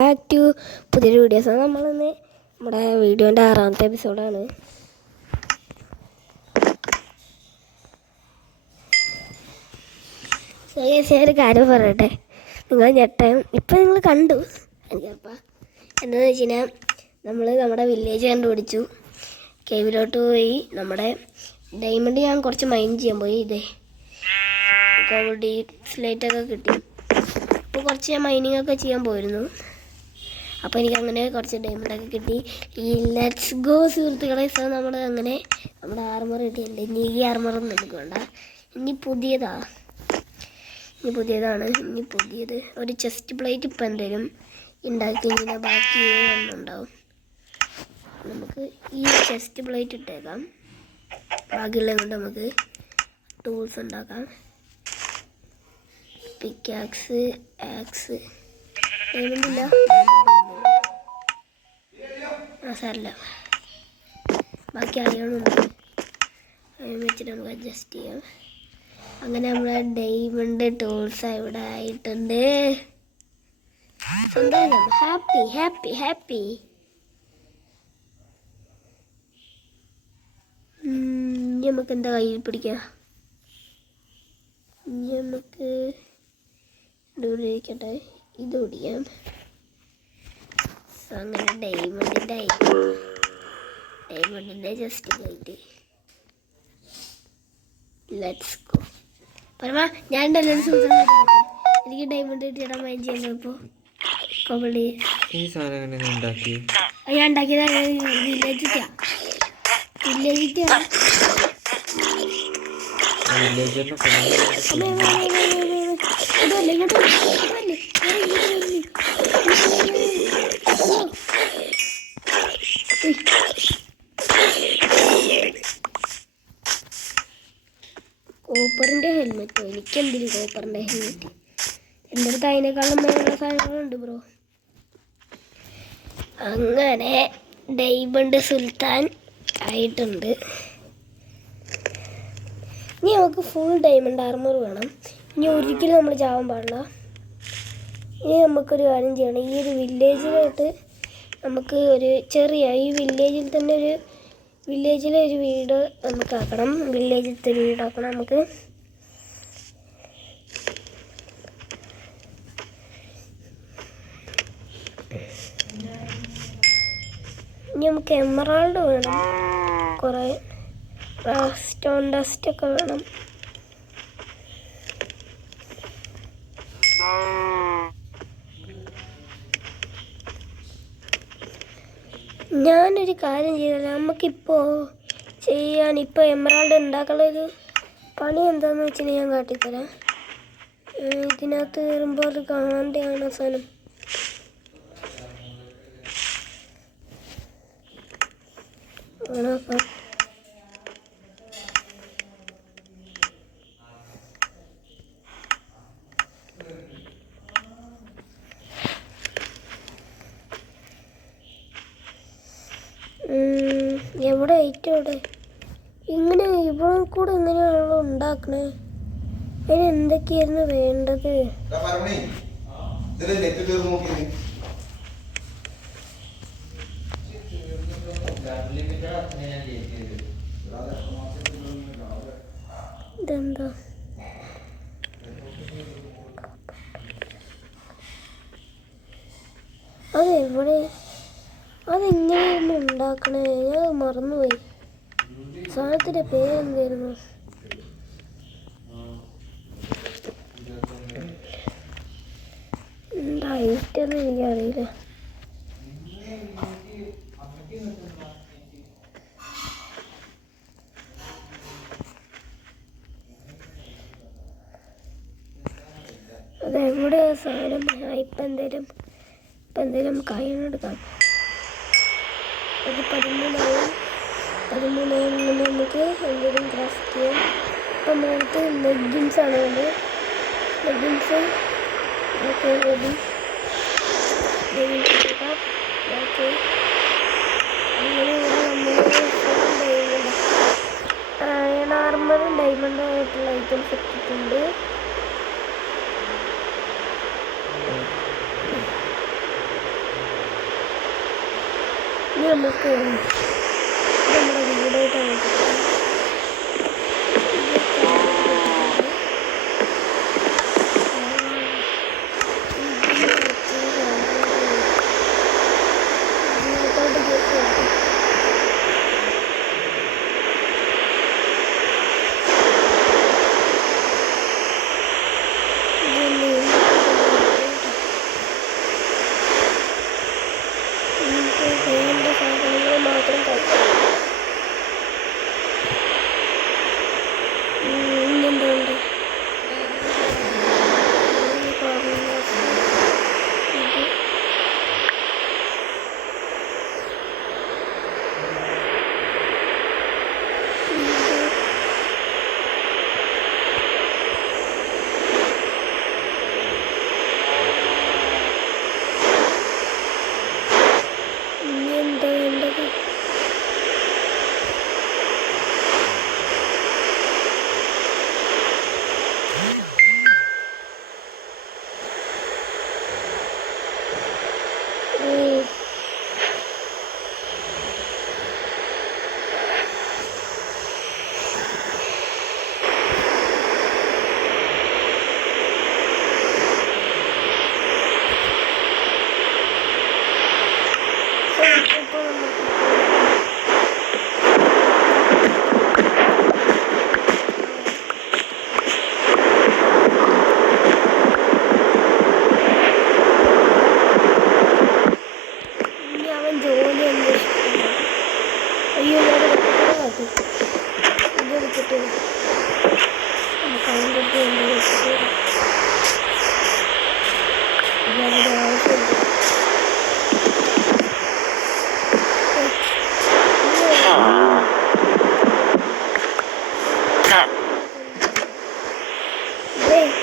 Back to പുതിയൊരു videos. നമ്മളിന്ന് നമ്മുടെ വീഡിയോൻ്റെ 6ാമത്തെ എപ്പിസോഡാണ്. ഒരു കാര്യം പറയട്ടെ, നിങ്ങൾ ഞെട്ടാൻ ഇപ്പം നിങ്ങൾ കണ്ടു എനിക്കപ്പം എന്താണെന്ന് വെച്ച് കഴിഞ്ഞാൽ നമ്മൾ നമ്മുടെ വില്ലേജ് കണ്ടുപിടിച്ചു. കേവിലോട്ട് പോയി നമ്മുടെ ഡയമണ്ട് ഞാൻ കുറച്ച് മൈൻ ചെയ്യാൻ പോയി. ഇതേ കോവിഡ് സ്ലേറ്റൊക്കെ കിട്ടി. അപ്പോൾ കുറച്ച് ഞാൻ മൈനിങ് ഒക്കെ ചെയ്യാൻ പോയിരുന്നു. അപ്പോൾ എനിക്കങ്ങനെ കുറച്ച് ഡയമണ്ടൊക്കെ കിട്ടി. ഈ ലെറ്റ്സ് ഗോ സുഹൃത്തുക്കളെ. സോ നമ്മൾ അങ്ങനെ നമ്മുടെ ആർമർ കിട്ടിയിട്ടുണ്ട്. ഇനി ഈ ആർമറൊന്നും നമുക്ക് വേണ്ട. ഇനി പുതിയതാണ്. ഇനി പുതിയത് ഒരു ചെസ്റ്റ് പ്ലേറ്റ് ഇപ്പം എന്തെങ്കിലും ഉണ്ടാക്കി കഴിഞ്ഞാൽ ബാക്കി ഒന്നുണ്ടാവും. നമുക്ക് ഈ ചെസ്റ്റ് പ്ലേറ്റ് ഇട്ടേക്കാം. ബാക്കിയുള്ള കൊണ്ട് നമുക്ക് ടൂൾസ് ഉണ്ടാക്കാം. പിക്കാക്സ്, ആക്സ്, ഡയമണ്ടില്ല, സാരല്ല, ബാക്കി അയണുണ്ട്. അയൺ വെച്ചിട്ട് നമുക്ക് അഡ്ജസ്റ്റ് ചെയ്യാം. അങ്ങനെ നമ്മളെ ഡയമണ്ട് ടൂൾസ് ഇവിടെ ആയിട്ടുണ്ട്. സന്തോഷം, ഹാപ്പി ഹാപ്പി ഹാപ്പി. നമുക്ക് എന്താ കയ്യിൽ പിടിക്കാം? നമുക്ക് ഇരിക്കട്ടെ, ഇത് ഓടിക്കാം. അങ്ങനെ ഡയമണ്ടിൻ്റെ ജസ്റ്റ് ആയിട്ട് ലെറ്റ്സ് ഗോ. പരമാ ഞാൻ എനിക്ക് ഡയമണ്ട് കിട്ടിയിടാൻ മൈൻഡ് ചെയ്യുന്നത്. ഇപ്പോൾ കോമഡി ഞാൻ ഉണ്ടാക്കിയത് വില്ലേജിട്ടാണ്. കോപ്പറിൻ്റെ ഹെൽമെറ്റോ? എനിക്കെന്തിന് കോപ്പറിൻ്റെ ഹെൽമെറ്റ്? എൻ്റെ അടുത്ത് അതിനേക്കാളും മേലുള്ള സാധനങ്ങളുണ്ട് ബ്രോ. അങ്ങനെ ഡയമണ്ട് സുൽത്താൻ ആയിട്ടുണ്ട്. ഇനി നമുക്ക് ഫുൾ ഡയമണ്ട് ആർമർ വേണം. ഇനി ഒരിക്കലും നമ്മൾ ചാവാൻ പാടില്ല. ഇനി നമുക്കൊരു കാര്യം ചെയ്യണം. ഈ ഒരു വില്ലേജിലോട്ട് നമുക്ക് ഒരു ചെറിയ ഈ വില്ലേജിൽ തന്നെ വില്ലേജിലെ ഒരു വീട് നമുക്കാക്കണം. വില്ലേജിലത്തെ ഒരു വീടാക്കണം നമുക്ക്. ഇനി നമുക്ക് എമറാൾഡ് വേണം, കുറേ സ്റ്റോൺ ഡസ്റ്റൊക്കെ വേണം. ഞാനൊരു കാര്യം ചെയ്താൽ നമുക്കിപ്പോൾ ഇപ്പോൾ എമറാൾഡ് ഉണ്ടാക്കാനുള്ളൊരു പണി എന്താണെന്ന് വെച്ചാൽ ഞാൻ കാട്ടിത്തരാം. ഇതിനകത്ത് കയറുമ്പോൾ അത് കാണേണ്ടതാണ് സാധനം. ഓണാക്കാം. എവിടെ ഐറ്റം ഇവിടെ? ഇങ്ങനെ ഇവിടെ കൂടെ എങ്ങനെയാണല്ലോ ഉണ്ടാക്കണേ? അതിന് എന്തൊക്കെയായിരുന്നു വേണ്ടത്? ഇതെന്താ? അതെവിടെ? അതെങ്ങനെയായിരുന്നു ഉണ്ടാക്കണേ? ഞാൻ മറന്നുപോയി. സാധനത്തിൻ്റെ പേരെന്തായിരുന്നു? എന്താ ഐറ്റം എനിക്കറിയില്ല. അതെവിടെ സാധനം? ഇപ്പം എന്തേലും കയ്യിലെടുക്കാം. അത് 13 നമുക്ക് എന്തെങ്കിലും ക്രാഫ്റ്റ് ചെയ്യാം. ഇപ്പം നമുക്ക് ലെഗിൻസാണ് വേണ്ടത്. Leggings okay ready. ഓക്കെ, അങ്ങനെ അയൺ ആർമറും ഡയമണ്ടും ആയിട്ടുള്ള ഐറ്റംസ് ഇട്ടിട്ടുണ്ട്. നമുക്ക് നമ്മുടെ വീടായിട്ടാണ്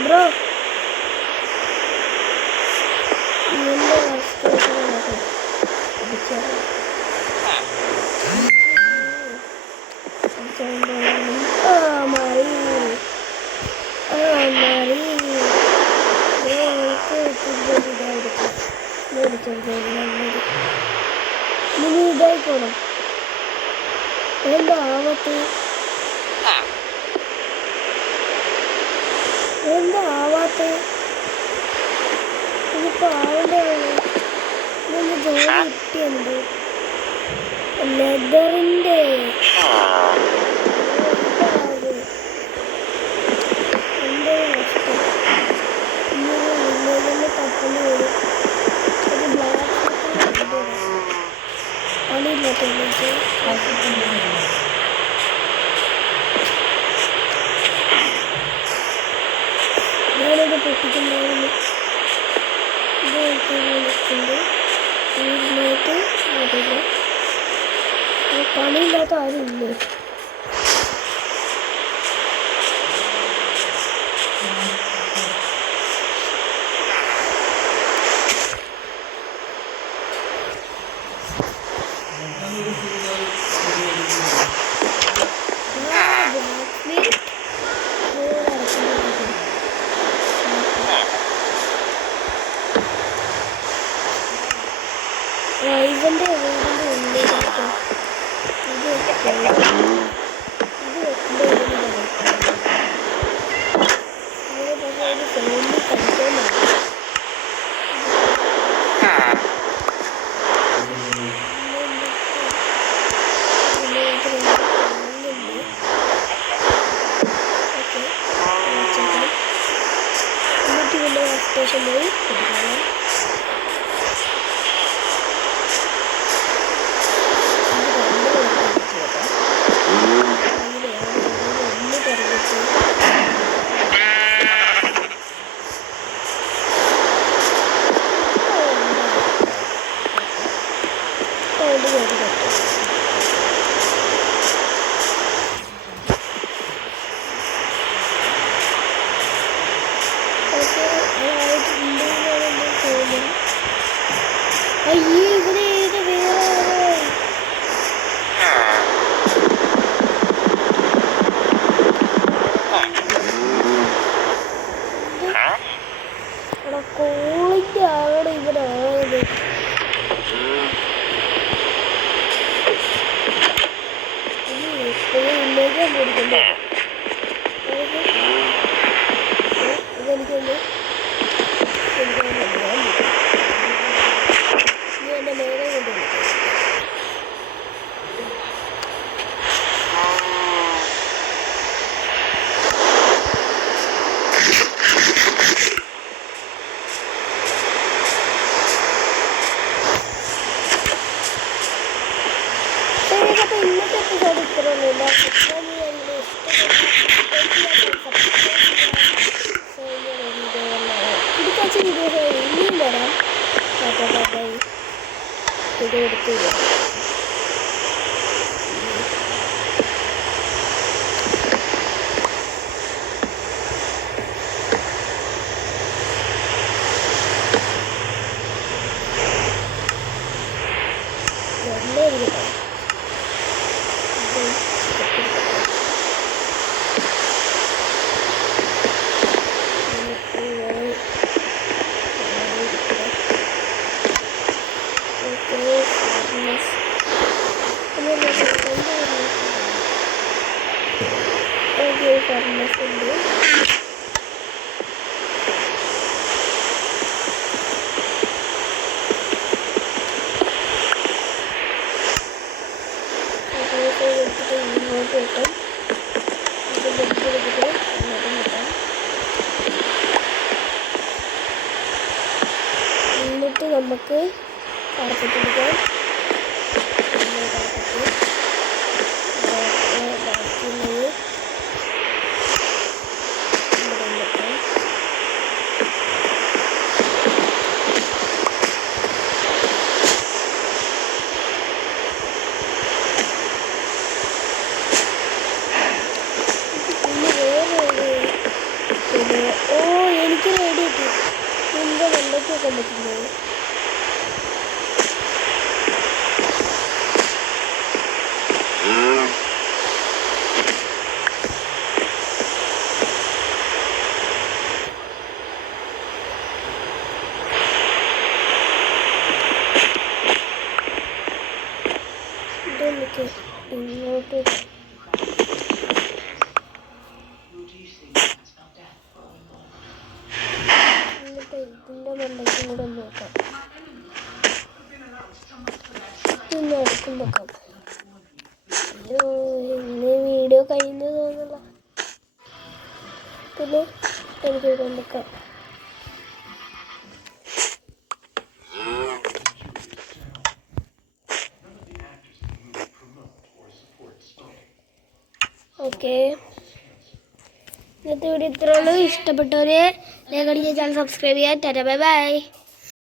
ബ്രോ ഇതായിക്കോണം എന്താ ആവത്ത് എന്താ ആവാത്ത ഇതിപ്പോൾ ആവേണ്ടതാണ് ഇതൊന്ന് ജോലി കിട്ടിയുണ്ട് ലെതറിൻ്റെ എൻ്റെ നഷ്ടം ഇങ്ങനെ തപ്പുന്നു വരും അത് ബ്ലാക്ക് പണിയില്ലാത്ത ഞാനത് പൊട്ടിക്കുണ്ടായിരുന്നു ഇത് നിൽക്കുന്നുണ്ട് വീട്ടിലേക്ക് അതില്ല പണിയില്ലാത്ത ആരുമില്ലേ ഇതിൻ്റെ വീടിൻ്റെ ഉള്ളിലേക്ക് ഇത് ഫോണിൽ കളിക്കാൻ സ്റ്റേഷൻ പോയി അയ്യേ ഇവിടെ ഏത് വേറെ കോളിൻ്റെ ആകണം ഇവിടെ ആയത് ഇത്രയൊന്നുമില്ല. സബ്സ്ക്രൈബ് ചെയ്യാൻ പിടിക്കാച്ച വീഡിയോസ് ഇനിയും വരാം. വീഡിയോ എടുത്തു എന്നിട്ട് നമുക്ക് കറുപ്പിച്ചെടുക്കാം. എനിക്ക് റെഡി കിട്ടി. നിന്റെ വെള്ളയ്ക്കൊക്കെ പറ്റുന്നത് ഇതൊക്കെ ഇങ്ങോട്ട് ഇതിൻ്റെ മണ്ടയ്ക്കും കൂടെ നോക്കാം. പിന്നെ അടുക്കും നോക്കാം. അയ്യോ, ഇന്ന് വീഡിയോ കഴിയുന്നത് തോന്നില്ല. പിന്നെ എനിക്ക് നോക്കാം. ഓക്കെ, ഇന്നത്തെ വീഡിയോ ഇത്രയുള്ളൂ. ഇഷ്ടപ്പെട്ടവരെ ലൈക്ക് അടിക്കുക, ചാനൽ സബ്സ്ക്രൈബ് ചെയ്യുക. Tata, bye bye.